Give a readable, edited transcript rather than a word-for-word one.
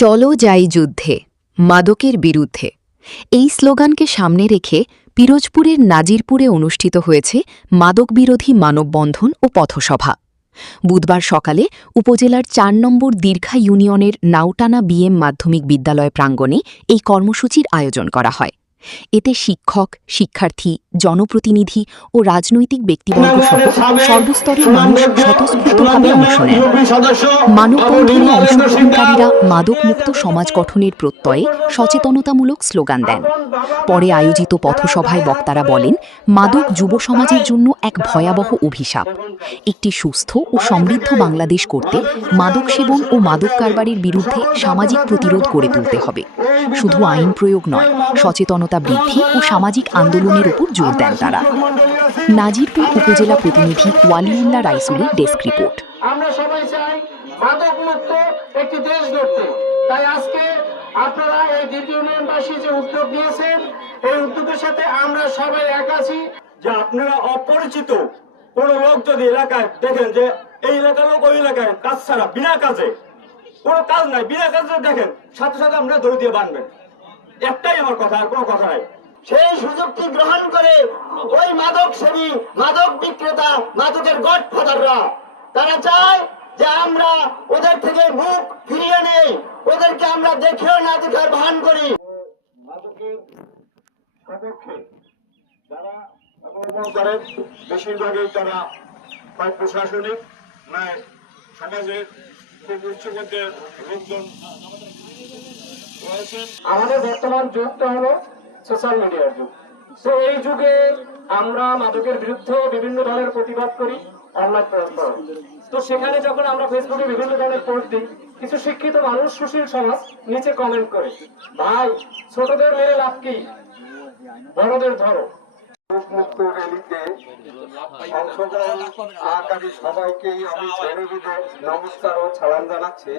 চলো যাই যুদ্ধে মাদকের বিরুদ্ধে এই স্লোগানকে সামনে রেখে পিরোজপুরের নাজিরপুরে অনুষ্ঠিত হয়েছে মাদক বিরোধী মানববন্ধন ও পথসভা। বুধবার সকালে উপজেলার ৪ নম্বর দীর্ঘা ইউনিয়নের নাউটানা বিএম মাধ্যমিক বিদ্যালয় প্রাঙ্গণে এই কর্মসূচির আয়োজন করা হয়। এতে শিক্ষক, শিক্ষার্থী, জনপ্রতিনিধি ও রাজনৈতিক ব্যক্তিবর্গসহ সর্বস্তরের মানুষ স্বতঃস্ফূর্তভাবে অংশ নেন। মানববন্ধনে অংশগ্রহণকারীরা মাদকমুক্ত সমাজ গঠনের প্রত্যয়ে সচেতনতামূলক স্লোগান দেন। পরে আয়োজিত পথসভায় বক্তারা বলেন, মাদক যুব সমাজের জন্য এক ভয়াবহ অভিশাপ। একটি সুস্থ ও সমৃদ্ধ বাংলাদেশ করতে মাদক সেবন ও মাদক কারবারের বিরুদ্ধে সামাজিক প্রতিরোধ গড়ে তুলতে হবে। শুধু আইন প্রয়োগ নয়, সচেতনতা বৃদ্ধি ও সামাজিক আন্দোলনের উপর জোর দেন তারা। নাজিরপুর উপজেলা প্রতিনিধি ওয়ালিউল্লাহ রাইসুলের ডেস্ক রিপোর্ট। আমরা সবাই চাই মাদক মুক্ত একটি দেশ গড়তে। তাই আজকে আপনারা এই দীর্ঘ ইউনিয়নবাসী যে উদ্যোগ নিয়েছেন, এই উদ্যোগের সাথে আমরা সবাই এক আছি। যে আপনারা অপরিচিত কোন লোক যদি এলাকায় দেখেন যে এই এলাকার লোক ওই এলাকায় কাজ ছাড়া বিনা কাজে, কোনো কাজ নাই, বিনা কাজে দেখেন, সাথে সাথে আমরা দড়ি দিয়ে বাঁধবেন। একটাই আমার কথা, আর কোনো কথা নাই। সেই সুযোগটি গ্রহণ করে ওই মাদক সেবী, মাদক বিক্রেতা, মাদকের গডফাদাররা তারা চায় যে আমরা ওদের থেকে মুখ ফিরিয়ে নেই, ওদেরকে আমরা দেখেও না দেখার ভান করি। মাদকের সপক্ষে যারা অবলম্বন করেন বেশিরভাগই তারা হয় প্রশাসনিক নয় সমাজের খুব উচ্চ পর্যায়ের লোকজন রয়েছেন। আমাদের বর্তমান যুগটা হলো সোশ্যাল মিডিয়ার যুগ। তো এই যুগে আমরা মাদকের বিরুদ্ধে বিভিন্ন ধরনের প্রতিবাদ করি অনলাইন প্ল্যাটফর্ম। তো সেখানে যখন আমরা ফেসবুকে বিভিন্ন ধরনের পোস্ট দিই, কিছু শিক্ষিত মানুষ, সুশীল সমাজ নিচে কমেন্ট করে, ভাই ছোটদের মেরে লাভ কি, বড়দের ধরো। মুক্ত র্যালিতে অংশগ্রহণকারী সবাইকেই আমি নমস্কার ও সালাম জানাচ্ছি।